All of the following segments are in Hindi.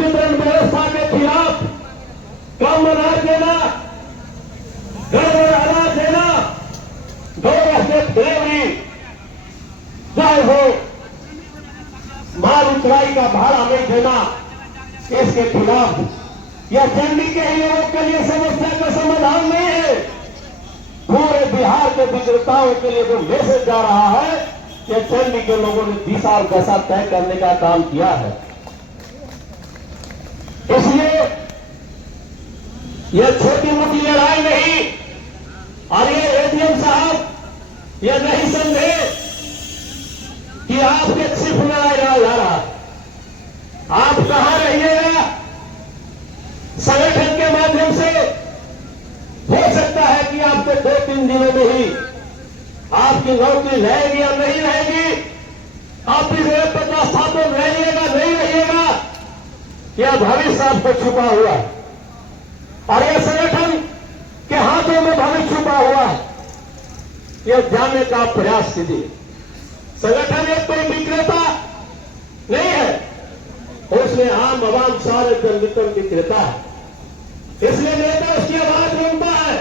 वितरण व्यवस्था के खिलाफ कम अनाज देना, गड़बड़ अनाज देना, 2 रस्ते डिलीवरी, चाहे हो माल उतराई का भाड़ा नहीं देना, इसके खिलाफ यह चंडी के ही लोगों के लिए समस्या का समाधान नहीं है। पूरे बिहार के विक्रेताओं के लिए जो मैसेज जा रहा है, यह चंडी के लोगों ने दिशा और दशा तय करने का काम किया है। इसलिए यह छोटी मोटी लड़ाई नहीं, और ये एडीएम साहब यह नहीं समझे कि आपके सिर्फ लड़ाया जा रहा है। आप कहां रहिएगा, संगठन के माध्यम से हो सकता है कि आपके 2-3 दिनों में ही आपकी नौकरी रहेगी या नहीं रहेगी, आप इस 50 सालों में रहिएगा नहीं रहिएगा, यह भविष्य आपको छुपा हुआ है। और यह संगठन के हाथों में भविष्य छुपा हुआ है, यह जानने का प्रयास कीजिए। संगठन एक कोई विक्रेता नहीं है, उसमें आम आवाम सारे जनवितरण विक्रेता है। इसलिए नेता उसकी आवाज बनता है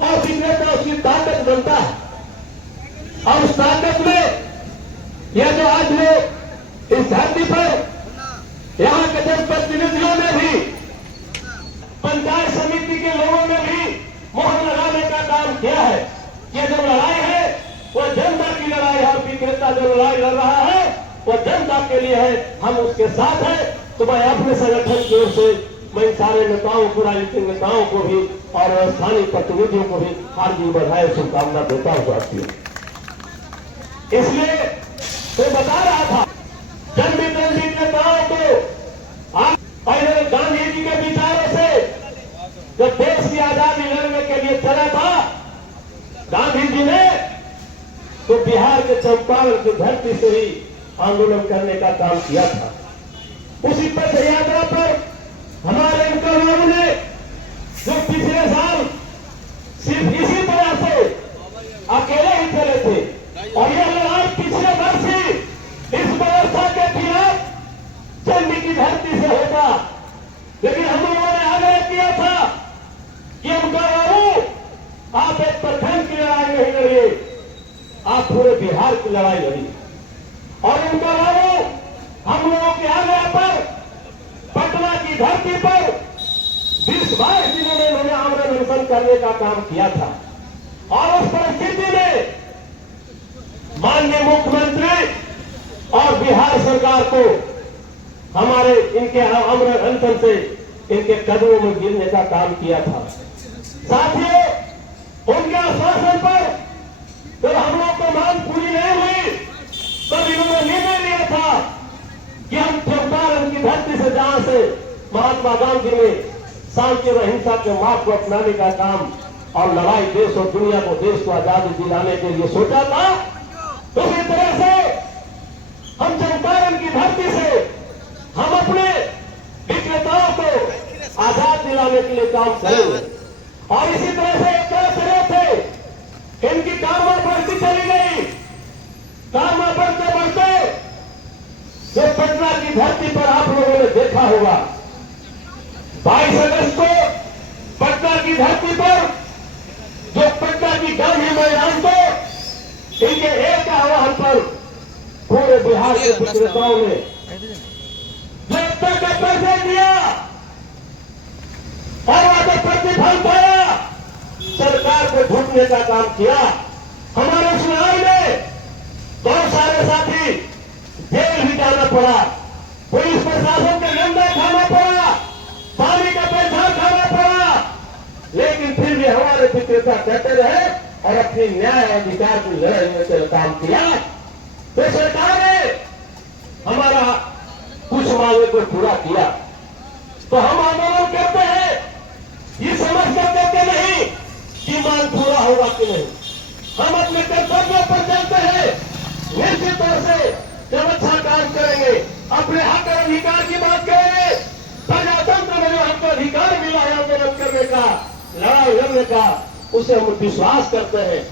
और विक्रेता उसकी ताकत बनता है। और उस ताकत में यह जो आज लोग इस धरती पर यहां के जनप्रतिनिधियों ने भी, पंचायत समिति के लोगों ने भी मोहर लगाने का काम किया है। ये जो लड़ाई है वो जनता की लड़ाई है, और विक्रेता जो लड़ाई लड़ रहा है वो जनता के लिए है, हम उसके साथ हैं। तो मैं अपने संगठन की ओर से मैं सारे नेताओं को, राजनीतिक नेताओं को भी और स्थानीय प्रतिनिधियों को भी हार्दिक बधाई और शुभकामना देता हूं। इसलिए तो बता रहा था, जन वितरण विक्रेताओं को आप गांधी जी के विचारों से जब देश की आजादी लड़ने के लिए चला था गांधी जी ने, तो बिहार के चंपारण की धरती से ही आंदोलन करने का काम किया था। उसी पथ यात्रा पर हमारे इनकलाबों ने जो पिछले साल सिर्फ इसी तरह से अकेले ही चले थे, और यह लड़ाई पिछले वर्ष ही इस व्यवस्था के खिलाफ चंडी की धरती से होता। लेकिन हम लोगों ने आग्रह किया था कि इनकलाबों, आप एक प्रखंड की लड़ाई नहीं लड़िए, आप पूरे बिहार की लड़ाई लड़िए। और इनकलाबों, हम लोगों के आग्रह पर पटना की धरती पर 20-22 दिनों में उन्होंने आमरण अनशन करने का काम किया था। और उस परिस्थिति में माननीय मुख्यमंत्री और बिहार सरकार को हमारे इनके आमरण अनशन से इनके कदमों में गिरने का काम किया था। साथियों, उनके आश्वासन पर जब हम लोग को मांग पूरी नहीं हुई, तब इन्होंने निर्णय लिया था कि हम चंपारण की धरती से, जहां से महात्मा गांधी ने शांति और अहिंसा के मार्ग को अपनाने का काम और लड़ाई देश और दुनिया को, देश को आजादी दिलाने के लिए सोचा था, उसी तरह से हम चंपारण की धरती से हम अपने विक्रेताओं को आजाद दिलाने के लिए काम करेंगे। और इसी तरह से एक तरह से थे, इनकी कारोबार बढ़ती चली गई, कारोबार बढ़ते बढ़ते जो पटना की धरती पर आप लोगों ने देखा होगा, 22 अगस्त को पटना की धरती पर जो पटना की गांधी मैदान को इनके एक आह्वान पर पूरे बिहार के विक्रेताओं ने जो तक का पैसा दिया और वहां प्रतिफल पाया, सरकार को झूठने का काम किया। हमारे उस लड़ाई में बहुत सारे साथी जेल भी जाना पड़ा, पुलिस प्रशासन के डंडा खाना पड़ा, पानी का पैसा खाना पड़ा, लेकिन फिर भी हमारे विक्रेता कहते रहे और अपनी न्याय अधिकार की लड़ाई में से काम किया। तो सरकार ने हमारा कुछ मांगे को पूरा किया। तो हम आंदोलन करते हैं ये समझ कर देते नहीं कि मांग पूरा होगा कि नहीं, हम अपने कर्तव्यों पर चलते हैं। निश्चित तौर से जब अच्छा काम करेंगे, अपने हक और अधिकार की बात करेंगे, प्रजातंत्र में जो हमको अधिकार मिला है आंदोलन करने का, लड़ाई लड़ने का, उसे हम विश्वास करते हैं